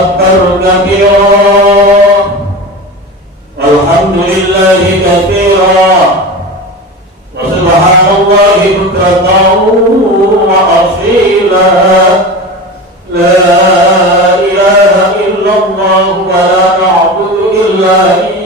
أكبر كبيرا والحمد لله كثيرا وسبحان الله بكرة وأصيلا لا إله إلا الله ولا نعبد إلا إياه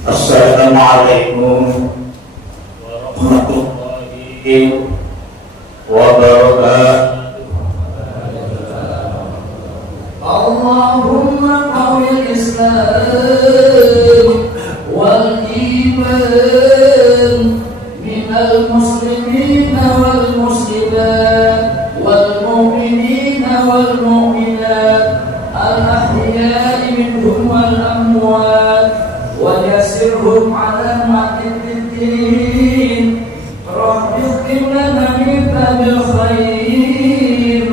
Assalamualaikum warahmatullahi wabarakatuh. Allahumma qawil Islam wal iman minal muslimina wal muslimat wal mu'minina wal mu'minat al ahya'i minhum wal amwat ويسرهم على معتد الدين رب اختم لنا منك بالخير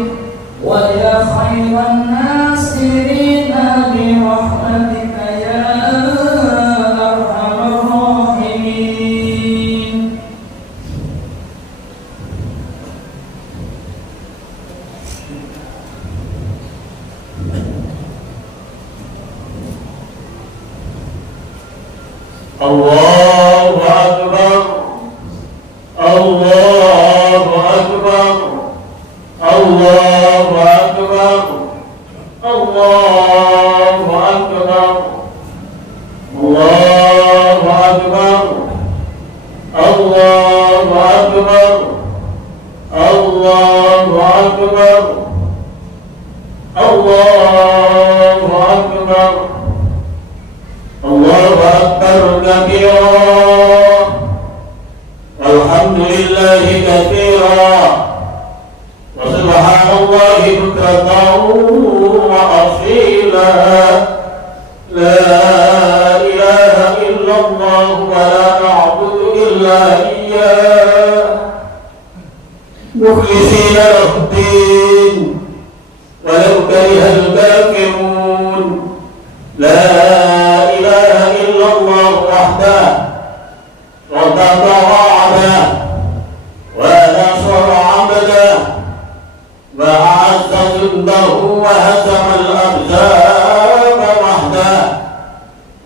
ويا خير الناصرين برحمتك يا أرحم الراحمين. Allahu Akbar, Allahu Akbar, Allahu Akbar, Allahu Akbar, Allahu Akbar, Allahu Akbar, Allahu Akbar, Allahu Akbar. Allahu Akbar kabira walhamdulillahi katsira wa subhanallahi bukratan wa asila la ilaha illallah wa la na'budu illa iyyah mukhlishina lahu-d-din walau karihal kafirun la وتضرعنا ونصر عبده وأعز جنده وهزم الأحزاب وحده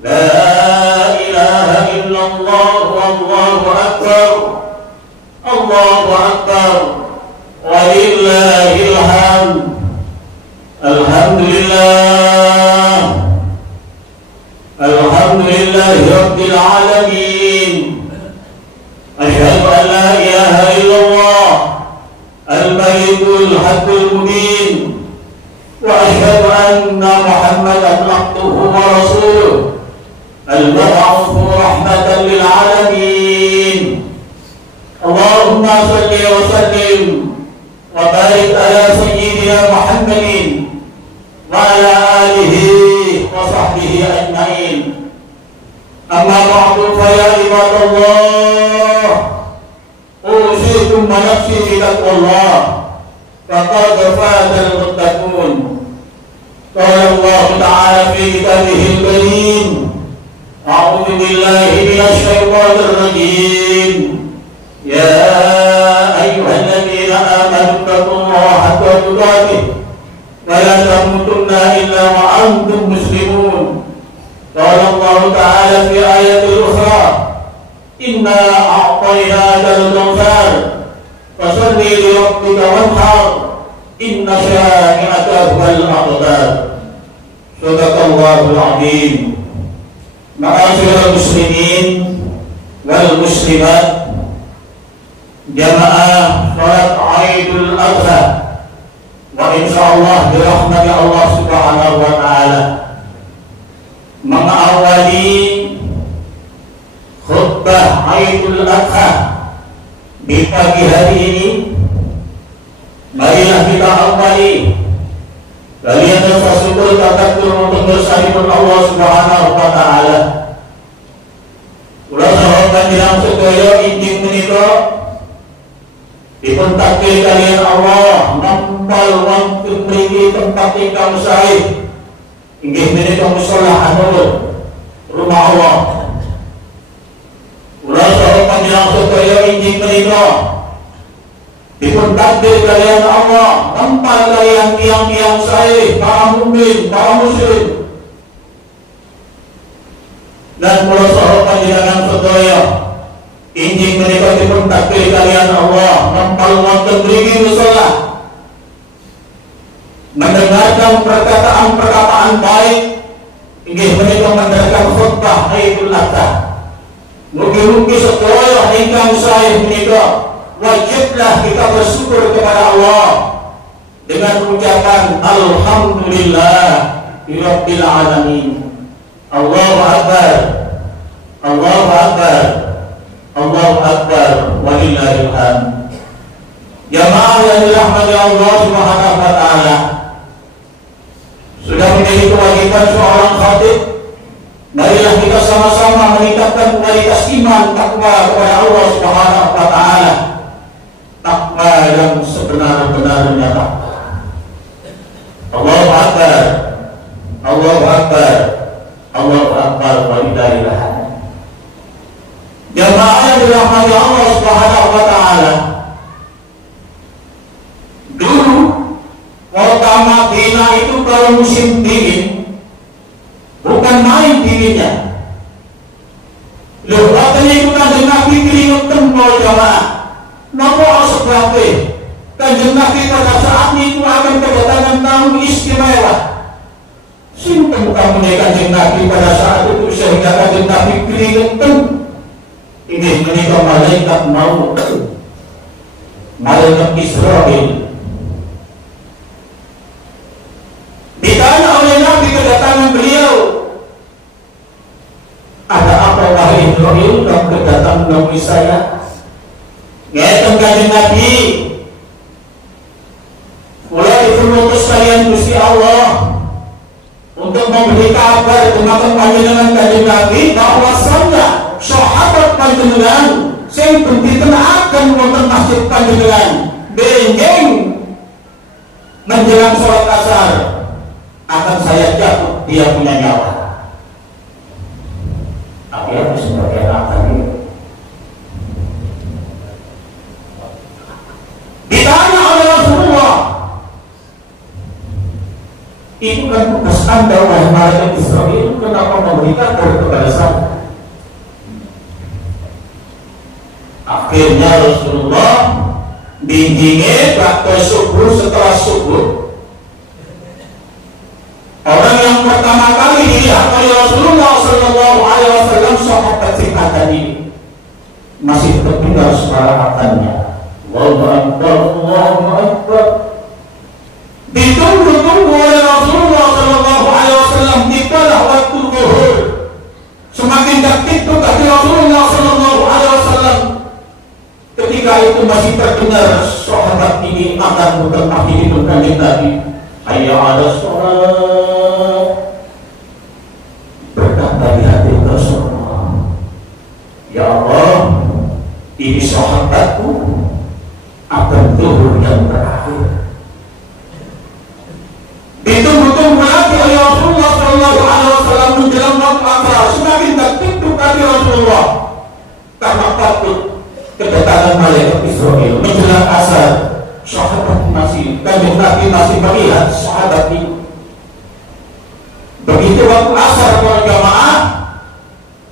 لا إله إلا الله Allahu Akbar, Allahu Akbar, walillahil hamd. Alhamdulillah, alhamdulillahi rabbil alamin. Asyhadu an la ilaha illallah al-malikul haqqul mubin, wa asyhadu anna Muhammadan abduhu wa rasuluh al-mab'uts rahmatan lil alamin. Allahumma shalli wa sallim wa barik ala sayyidina Muhammadin wa ala alihi wa sahbihi ajma'in. Amma ba'du, fa ya ibadallah, usikum wa nafsi bi taqwallah, faqad faza al-muttaqun. Qala Allah ta'ala fi kitabihil karim, a'udzu billahi minasy syaithanir rajim. Ya ayyuhalladzina amanu taqullaha haqqa tuqatih wa la tamutunna illa wa antum muslimun. Qala Allah ta'ala fi ayatil ukhra, inna a'tainaka al-kawthar fasalli li rabbika wanhar inna shani'aka huwal abtar. Shadaqallahul azim. Ma'asyiral muslimin wal muslimat, jamaah salat Idul Adha, wa insyaallah birahmati Allah subhanahu wa ta'ala mengawali khutbah Idul Adha di pagi hari ini. Marilah kita awali kalian bersyukur tadabbur untuk bersahibun Allah subhanahu wa ta'ala. Ulah sahabat yang sedaya injing menika dipun takdir kalian Allah nampal wonten mriki tempat ingkang sae, inggih menika mushola An-Nur, rumah Allah. Ulah sahabat yang sedaya injing menika dipun takdir kalian Allah nampal kalian tiang-tiang sae, para mukmin, para muslim. Dan para sahabat panjenengan sedaya injing menika dipun takdir kalian Allah nampal wonten mriki mushola, mendengarkan perkataan-perkataan baik, inggih menika mendengarkan khutbah Idul Adha. Mugi-mugi sedaya ingkang sae menika wajiblah kita bersyukur kepada Allah dengan ucapan alhamdulillah rabbil alamin. Allahu akbar, Allahu akbar, Allahu akbar, walillahil hamd. Jamaah yang dirahmati Allah subhanahu wa ta'ala, sudah menjadi kewajiban seorang khatib, marilah kita sama-sama meningkatkan kualitas iman takwa kepada Allah subhanahu wa ta'ala, takwa yang sebenar-benarnya takwa. Allahu akbar, Allahu akbar, Allahu akbar, walillahil hamd. Jamaah yang dirahmati Allah subhanahu wa ta'ala, dulu kota Madinah itu kalau musim dingin bukan main dinginnya. Loh, katanya itu Kanjeng Nabi keringet tembol jamaah. Napa sebabnya? Kanjeng Nabi pada saat itu akan kedatangan tamu istimewa. Sinten kamu Kanjeng Nabi pada saat itu sehingga Kanjeng Nabi keringet tembol? Ini menika malaikat maut, malaikat Israil. Ditanya oleh Nabi kedatangan beliau, ada apa wahai Israil kamu kedatangan menemui saya? Ngeten Kanjeng Nabi, kula diutus kalian Gusti Allah untuk memberi kabar dumateng panjenengan Kanjeng Nabi bahwasanya sahabat panjenengan sing ditenakaken wonten masjid panjenengan benjing menjelang sholat asar akan saya cabut dia punya nyawa. Akhirnya sebagai apa ini? Ditanya oleh Rasulullah, itu kan tugas Anda wahai malaikat Israil, kenapa memberikan kabar kepada saya? Akhirnya Rasulullah bimbingnya waktu subuh, setelah subuh orang yang pertama kali dilihat oleh Rasulullah SAW sahabat singkatan ini masih terdengar suara katanya Allahu Akbar, Allahu Akbar. Ditunggu-tunggu oleh Rasulullah SAW, tibalah waktu zuhur. Semakin dekat kaki Rasulullah SAW. Ketika itu masih terdengar sahabat ini akan berkata itu kanjeng Nabi, hayya 'alas shalah. Berkata di hati Rasulullah, ya Allah, ini sahabatku akan zuhur yang terakhir. Ditunggu-tunggu lagi oleh Rasulullah SAW menjelang waktu asar. Semakin dekat kaki Rasulullah karena takut kedatangan malaikat Israel. Menjelang asar, sahabat masih, kanjeng Nabi masih melihat sahabat itu. Begitu waktu asar para jamaah,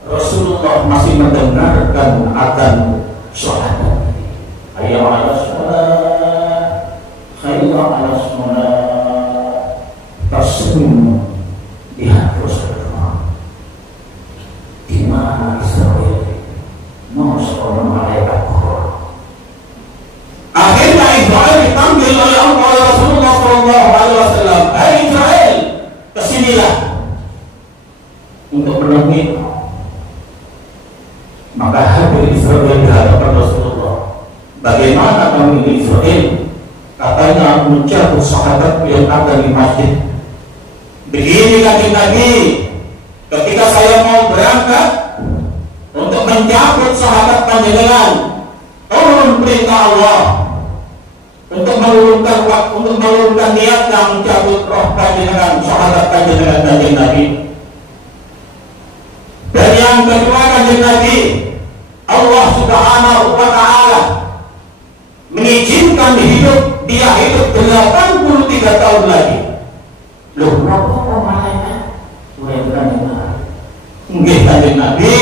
Rasulullah masih mendengarkan adzan sahabat. Hayya 'alas shalah, hayya 'alas shalah. Tasbih di hati Rasulullah. Di mana Israel? Mau seorang malaikat Allah. Akhirnya Israel dipanggil oleh Rasulullah SAW. Hai Israel, kesinilah untuk menemui. Maka hadir Israel di hadapan Rasulullah. Bagaimana kami di Israel? Katanya mencabut sahabat yang ada di masjid. Begini kanjeng Nabi, ketika saya mau berangkat untuk mencabut sahabat panjenengan, turun perintah Allah untuk mengurungkan niat yang mencabut roh panjenengan, sahabat panjenengan kanjeng Nabi. Dan yang kedua kanjeng Nabi, Allah Subhanahu wa Ta'ala mengizinkan dia hidup 83 tahun lagi. Loh, kenapa malaikat? Nggih kanjeng Nabi,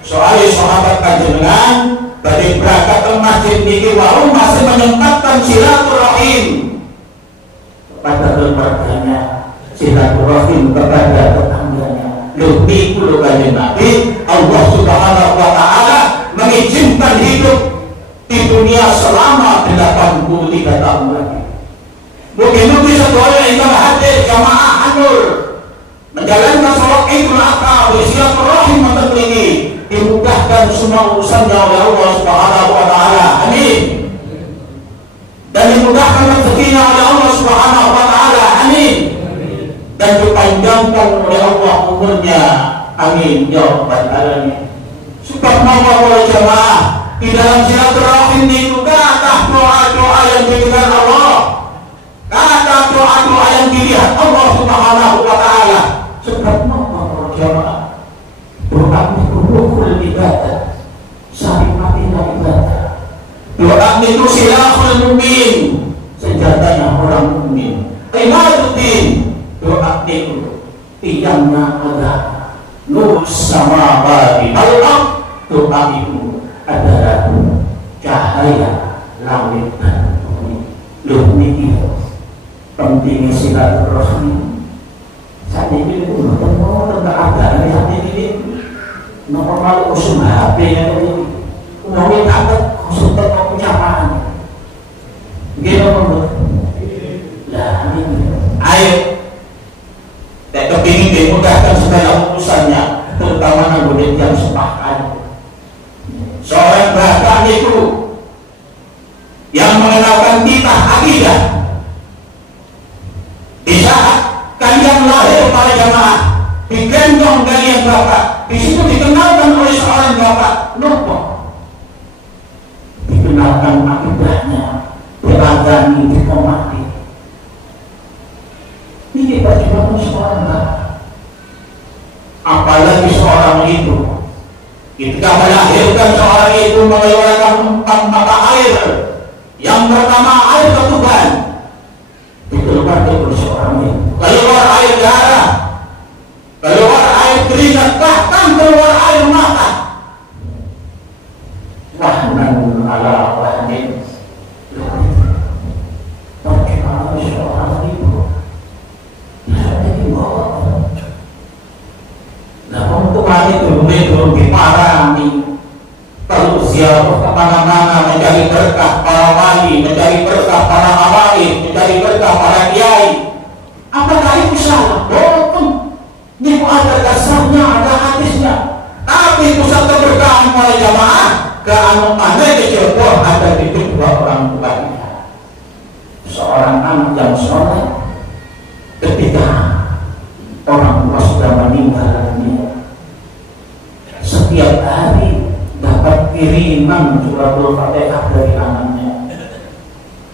soalnya sahabat panjenengan badhe berangkat ke masjid niki wau masih menyempatkan silaturahim kepada keluarganya, silaturahim kepada tetangganya. Loh, niku lho kanjeng Nabi, Allah Subhanahu wa Ta'ala mengizinkan hidup di dunia selama 83 tahun lagi. Mungkin semuanya ingkang hadir jamaah An-Nur menjalankan sholat Idul Adha bersilaturahim untuk ini dimudahkan semua urusannya oleh Allah Subhanahu wa Ta'ala. Amin. Dan dimudahkan rezekinya oleh Allah Subhanahu wa Ta'ala. Amin. Dan dipanjangkan oleh Allah umurnya. Amin. Ya Rabbal Alamin. Sebab para jamaah di dalam silaturahim itu kata doa-doa yang diberikan Allah, kata doa-doa yang dilihat Allah Subhanahu wa Ta'ala. Sebab para jamaah, doa itu rukun ibadah, saripatilah ibadah. Doa itu silahul mu'min, senjatanya orang mukmin. Imaduddin, doa itu tiangnya agama. Nur samawati wal ardh, doa itu adalah cahaya langit dan bumi. Loh niki pentingnya silaturahmi. Saat ini pun tentang agama saat ini normal usum HP yang ini ngomongin apa konsultan pencamaan gini menurut lah ini ayo tak kepingin dimudahkan segala urusannya, terutama anggota yang sepakat. Seorang bapak itu yang mengenalkan kita akidah. Di saat kalian lahir para jamaah, digendong kalian bapak, di situ dikenalkan oleh seorang bapak. Nopo dikenalkan akidahnya, diladani, dihormati. Ini perjuangan seorang bapak. Apalagi seorang ibu, ketika melahirkan seorang ibu mengeluarkan 4 mata air. Yang pertama air ketuban, dikeluarkan oleh seorang ibu. Keluar air darah, keluar air keringat, bahkan keluar air mata. wahnan ala wahnin. Bagaimana seorang ibu? Nah, untuk hari itu diparani perlu ziarah kemana-mana mencari berkah para wali, mencari berkah para awali, mencari berkah para kiai. Apakah itu salah? Bohong. Ini ada dasarnya, ada hadisnya. Tapi pusat keberkahan para jamaah ke anu mana kecoba ada di kedua orang tuanya. Seorang anak yang soleh ketika orang tua sudah meninggal dunia, setiap hari dapat kiriman suratul Fatihah dari anaknya.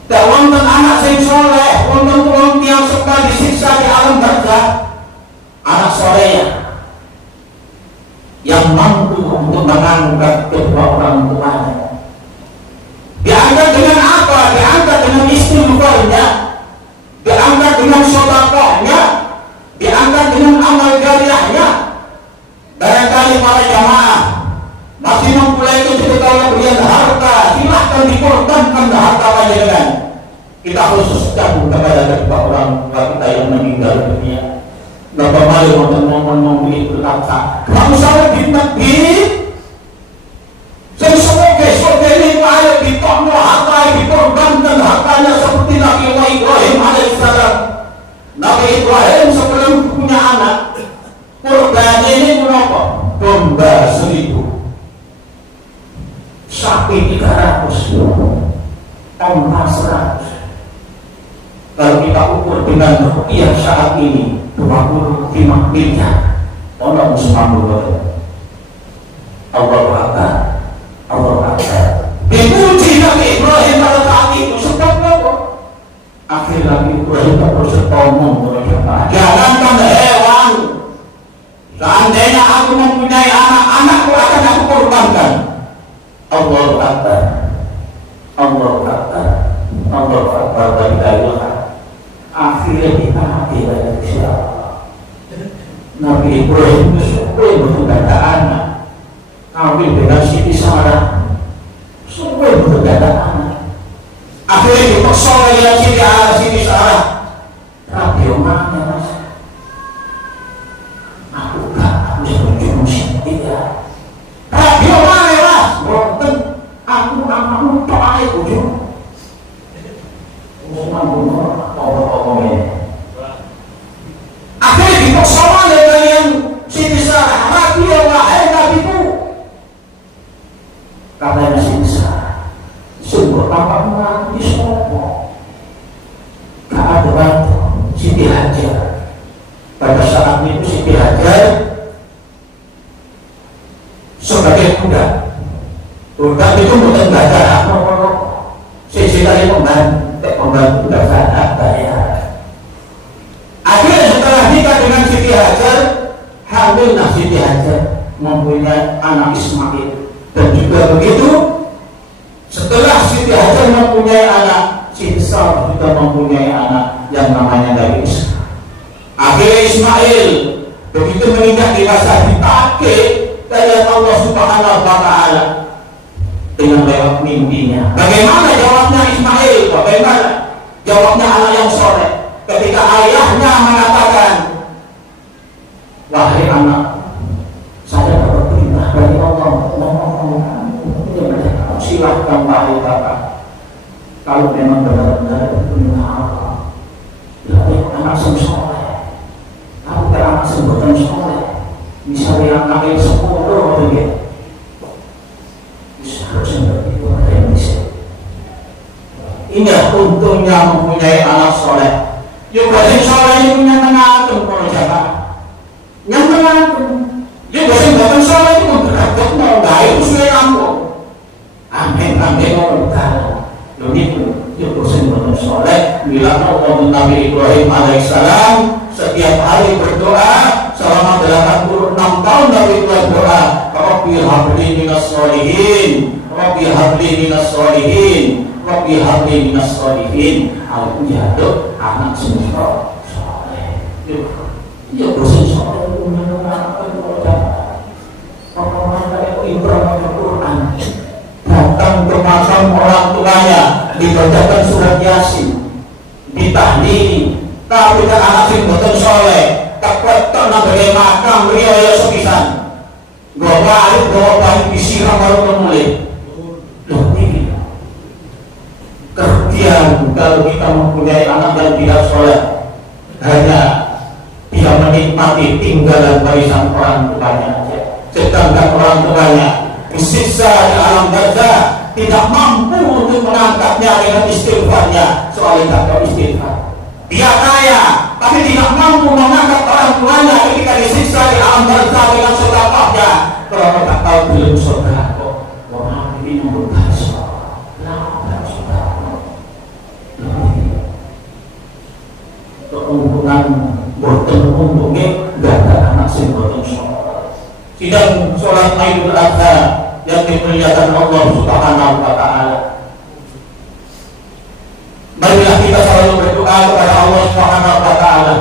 Tak wonten anak sing soleh, wonten wong yang suka disiksa di alam barzakh, anak soleh yang mampu untuk mengangkat kedua orang tuanya. Diangkat dengan apa? Diangkat dengan istighfarnya, diangkat dengan sedekahnya, diangkat dengan amal jariahnya. Barangkali para jamaah masih memulai itu kalau berian harta, silahkan dikorbankan harta panjenengan. Kita khususkan kepada kedua orang tua kita yang meninggal dunia. Bapak Mali ngomong berkata, kamu salah di negeri, saya semoga ini ayo ditokno harta, dikorbankan hartanya seperti Nabi Ibrahim alaihissalam. Nabi Ibrahim sebelum punya anak, korban ini berapa? Domba 1000, sapi 300, onta 100. Kalau kita ukur dengan rupiah saat ini 25 miliar, ono musuh Allah Akbar, Allah Akbar. Dipuji Nabi Ibrahim pada saat itu sebab apa? Akhir Nabi Ibrahim tak bersetomong. Jangankan hewan, seandainya aku mempunyai anak-anakku akan aku korbankan. Allah Akbar, Allah Akbar, Allah Akbar bagi Allah. Akhirnya kita mati dari siapa? Nabi Ibrahim itu sudah berkata anak, kawin dengan Siti Sarah, sudah berkata anak. Akhirnya dipaksa oleh Siti Sarah. Radio mana mas? Aku gak setuju musik tidak. Radio mana mas? Boten, aku anakmu tak ada ujung. Akhirnya dipaksa oleh yang Siti Sarah. Radio wahai nabiku. Katanya Siti Sarah, sungguh tampak mengaku di sopo. Gak ada waktu. Siti Hajar pada saat itu Siti Hajar sebagai budak itu bukan baca apa-apa. Sisi kali pembantu baca bayar. Akhirnya setelah nikah dengan Siti Hajar, hamillah Siti Hajar mempunyai anak Ismail. Dan juga begitu, setelah Siti Hajar mempunyai anak, Siti Sarah juga mempunyai anak yang namanya Nabi Isa. Akhirnya Ismail begitu menginjak dewasa dipakai dari Allah Subhanahu wa Ta'ala dengan lewat mimpinya. Bagaimana jawabnya Ismail? Bagaimana jawabnya anak yang soleh ketika ayahnya mengatakan, wahai anak, saya dapat perintah dari Allah, silahkan wahai bapak, kalau memang benar-benar perintah Allah, anak soleh, kamu anak sebutan soleh, misalnya anak yang 10 atau dia harusnya begitu ada yang bisa. Ini untungnya mempunyai anak soleh. Juga yang soleh ini punya tengah-tengah kalau jamaah yang tengah-tengah. Juga yang bukan soleh itu berkata mau baik usulnya kamu. Amin, amin, Allah Ta'ala. Begitu, juga yang bukan soleh bilang Allah Nabi Ibrahim alaihissalam setiap hari berdoa selama 86 tahun Nabi Ibrahim berdoa, Rabbi habli minas sholihin, Rabbi habli minas sholihin, Rabbi habli minas sholihin. Aku jatuh anak semua soleh. Ya dosen soleh itu menyenangkan orang-orang kayak Ibrahim Al-Quran. orang tuanya, dibacakan surat Yasin, ditahlili. Tapi kan anak sing boten soleh, kepetok nang bagian makam riyo sepisan. Gua balik, gua balik disiram baru mulai. Loh ini kerugian kalau kita mempunyai anak yang tidak soleh, hanya dia menikmati tinggalan warisan orang tuanya saja. Sedangkan orang tuanya disiksa di alam barzah, tidak mampu untuk mengangkatnya dengan istighfarnya. Soalnya tak ada istighfar. Dia kaya, tapi tidak mampu mengangkat orang tuanya ketika disiksa di alam barzah dengan sedekahnya. Kalau tak tahu belum sedekah kok, orang ini berdosa. Keuntungan boten untungnya gak ada anak sing boten sholat. Sidang sholat Idul Adha yang dimuliakan Allah Subhanahu wa Ta'ala. Marilah kita selalu berdoa kepada Allah Subhanahu wa Ta'ala.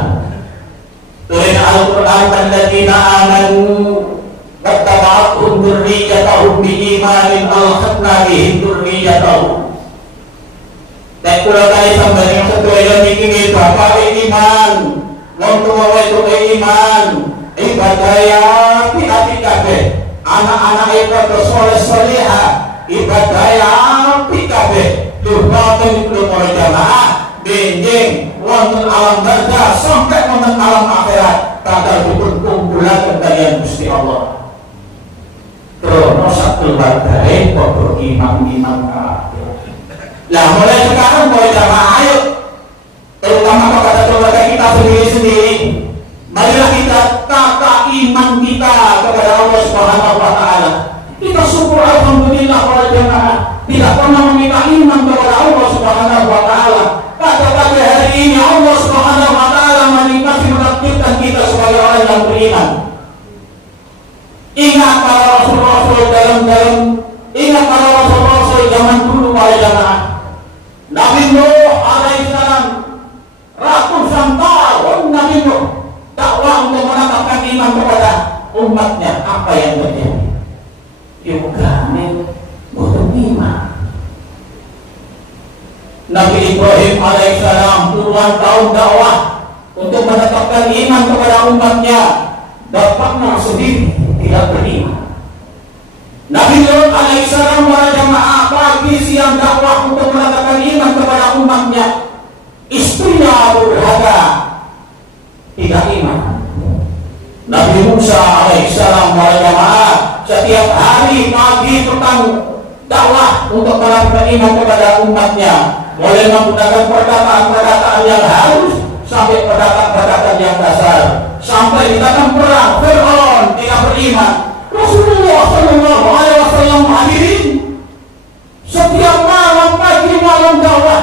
Turun Al-Quran, "Alladzina amanu wattaba'athum dzurriyyatuhum biimanin alhaqna bihim dzurriyyatahum." Dan kula kali sampeyan sedaya niki bapak iman, wong tuwa itu iman, ibadah ya api kabeh. Anak-anak itu soleh solehah, ibadah ya api kabeh. Duhaken kulo para jamaah, benjing wonten alam barzah sampai wonten alam akhirat, kadang dipun kumpulaken kaliyan Gusti Allah. Krono satul barzah padha iman-iman kabeh. Lah mulai sekarang mulai jamaah ayo, terutama kepada keluarga kita sendiri-sendiri, marilah kita tata iman kita kepada Allah Subhanahu wa Ta'ala. Kita syukur alhamdulillah para jamaah tidak pernah meminta iman kepada Allah Subhanahu wa Ta'ala. Pada pagi hari ini Allah Subhanahu wa Ta'ala masih menakdirkan kita sebagai orang yang beriman. Ingat para Rasul-Rasul ingat para Rasul-Rasul zaman dulu para jamaah. Nabi Nuh alaihissalam ratusan tahun Nabi Nuh dakwah untuk menetapkan iman kepada umatnya. Apa yang terjadi? Yukane butuh iman. Nabi Ibrahim alaihissalam puluhan tahun dakwah untuk menetapkan iman kepada umatnya. Bapaknya sendiri tidak beriman. Nabi Lut alaihissalam para jamaah pagi siang dakwah untuk menetapkan iman kepada umatnya. Istrinya durhaka, tidak iman. Nabi Musa alaihissalam para jamaah setiap hari pagi petang dakwah untuk menetapkan iman kepada umatnya. Boleh menggunakan perkataan-perkataan yang halus sampai perkataan-perkataan yang kasar. Sampai di dalam perang Fir'aun tidak beriman. Rasulullah Sallallahu Alaihi Wasallam hadirin setiap malam pagi malam dakwah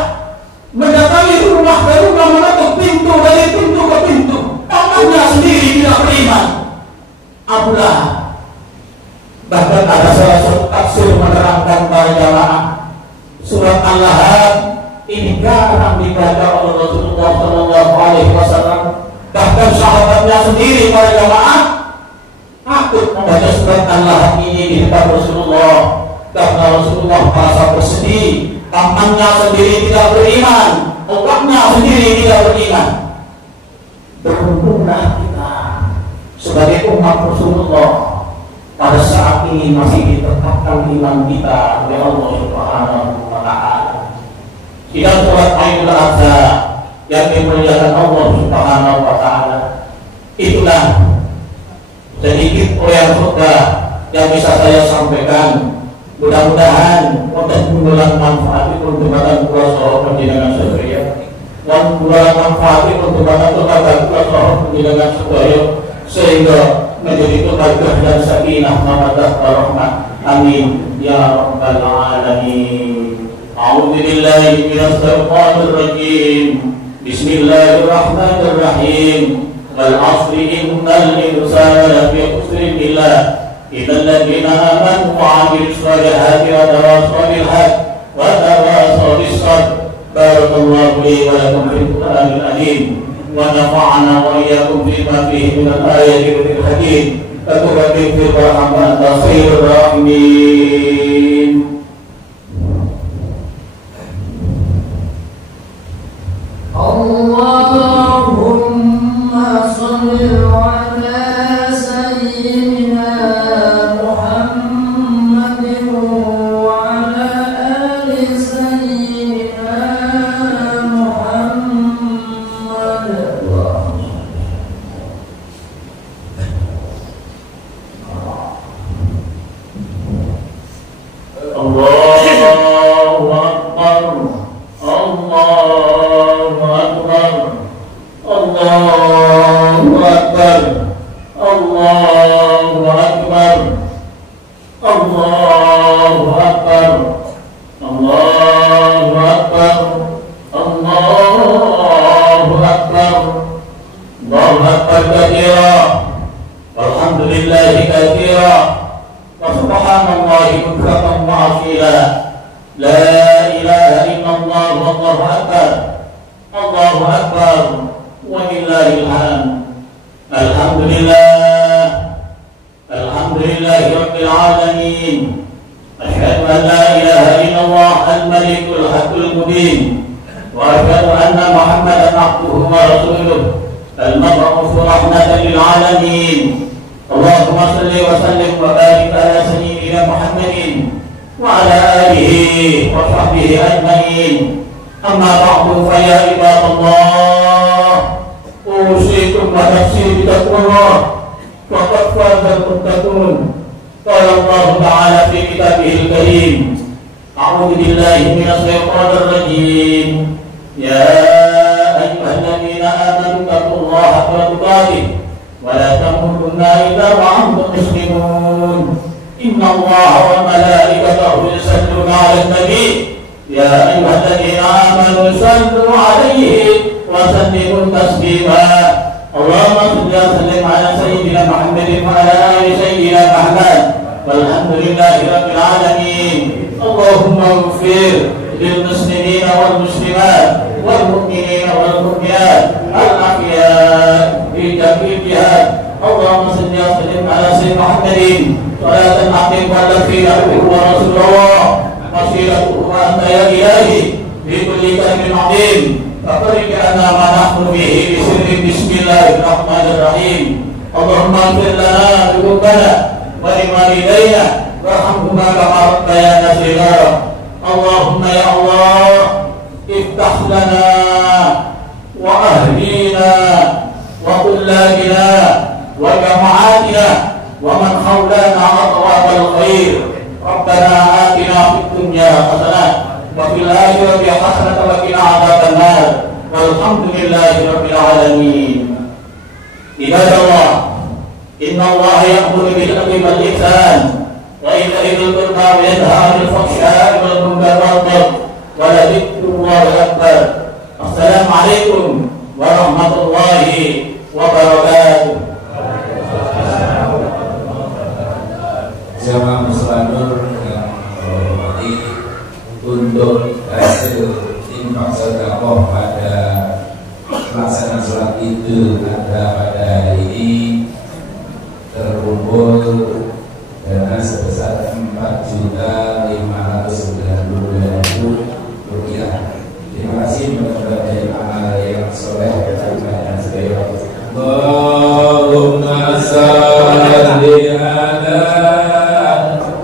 mendatangi rumah ke rumah, menutup pintu dari pintu ke pintu. Pamannya sendiri tidak beriman. Abu Lahab. Bahkan ada salah satu tafsir menerangkan para jamaah surat Al-Lahab ini jarang dibaca oleh Rasulullah Sallallahu Alaihi Wasallam. Bahkan sahabatnya sendiri para jamaah takut membaca surat Al-Lahab ini di depan Rasulullah karena Rasulullah merasa bersedih. Pamannya sendiri tidak beriman, bapaknya sendiri tidak beriman. Beruntunglah kita sebagai umat Rasulullah pada saat ini masih ditetapkan iman kita oleh Allah Subhanahu wa Ta'ala. Sidang sholat Idul Adha yang dimuliakan Allah Subhanahu wa Ta'ala, itulah sedikit poin khutbah yang bisa saya sampaikan. Mudah-mudahan mengulang manfaat untuk badan kuasa penjenengan sedaya, mengulang manfaat untuk badan kuasa penjenengan sedaya, sehingga menjadi kebahagiaan dan sakinah mawaddah warahmah. Amin ya rabbal alamin. A'udzu billahi minasy syaithanir rajim. Bismillahirrahmanirrahim. Wal 'ashri innal insana lafi khusrin إن الذين آمنوا وعملوا الصالحات وتواصوا بالحق وتواصوا بالصبر. بارك الله لي ولكم في القرآن العظيم ونفعنا وإياكم فيما فيه من الآيات والذكر الحكيم. فتوفيق في الرحمة خير الراحمين. Allahu Akbar, Allahu Akbar, Allahu Akbar, Allahu Akbar katsira, walhamdulillahi katsira, wa subhanallahi bukratan wa asila, la ilaha illallah, wallahu akbar, Allahu Akbar, walillahil hamd. Alhamdulillahi rabbil alamin. Asyhadu an la ilaha illallah al-malikul haqqul mubin. Wa asyhadu anna Muhammadan abduhu wa rasuluh al-mab'uts rahmatan lil alamin. Allahumma shalli wa sallim wa barik ala sayyidina Muhammadin wa ala alihi wa sahbihi ajma'in. Amma ba'du fa ya ibadallah, usikum wa nafsi bitaqwallah, faqad fazal muttaqun. Qala Allah Ta'ala fi kitabihil karim, a'udzu billahi minasy syaithanir rajim. Ya ayyuhalladzina amanu taqullaha haqqa tuqatih wa la tamutunna illa wa antum muslimun. Innallaha wa malaikatahu yusalluna 'alan nabi. Ya ayyuhalladzina amanu sallu 'alaihi wa sallimu taslima. Allahumma shalli wa sallim ala sayyidina Muhammadin wa ala ali sayyidina Muhammad. Walhamdulillahi rabbil alamin. Allahumma ighfir lil muslimina wal muslimat wal mu'minina wal mu'minat al ahya' fi jami'il jihad. Allahumma shalli wa sallim ala sayyidina Muhammadin salatan aqim wa lafina wa rasulullah wasilatuhu wa anta ya ilahi bi kulli kalimin 'azim. فَقَدْ كَأَنَّا مَا نَحْنُ بِهِ بِسِرِّ بِسْمِ اللَّهِ الرَّحْمَنِ الرَّحِيمِ. اللهم اغفر لنا ذنوبنا ولوالدينا وارحمهما كما ربيانا صغارا. اللهم يا الله افتح لنا وأهلينا وطلابنا وجماعاتنا ومن حولنا أبواب الخير. ربنا آتنا في الدنيا حسنة وفي الآخرة حسنة وقنا عذاب النار. والحمد لله رب العالمين. عباد الله، إن الله يأمر بالعدل والإحسان وإيتاء ذي القربى وينهى عن الفحشاء والمنكر والبغي ولذكر الله أكبر. السلام عليكم ورحمة الله وبركاته. Jamaah muslimin yang hormati, untuk hasil infak sedekah pada pelaksanaan sholat Idul Adha pada hari ini terkumpul dana sebesar 4.592.000 rupiah. Terima kasih mudah-mudahan dari amal yang soleh dan sebaik. Allahumma salli ala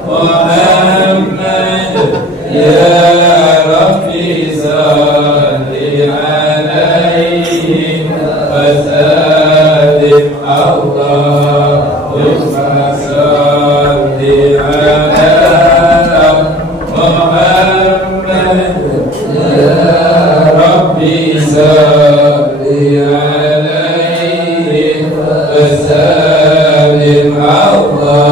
Muhammad ya Rabbi salli alaihi wa sallim. Allahumma salli ala Muhammad ya Rabbi salli alaihi wa sallim. Allah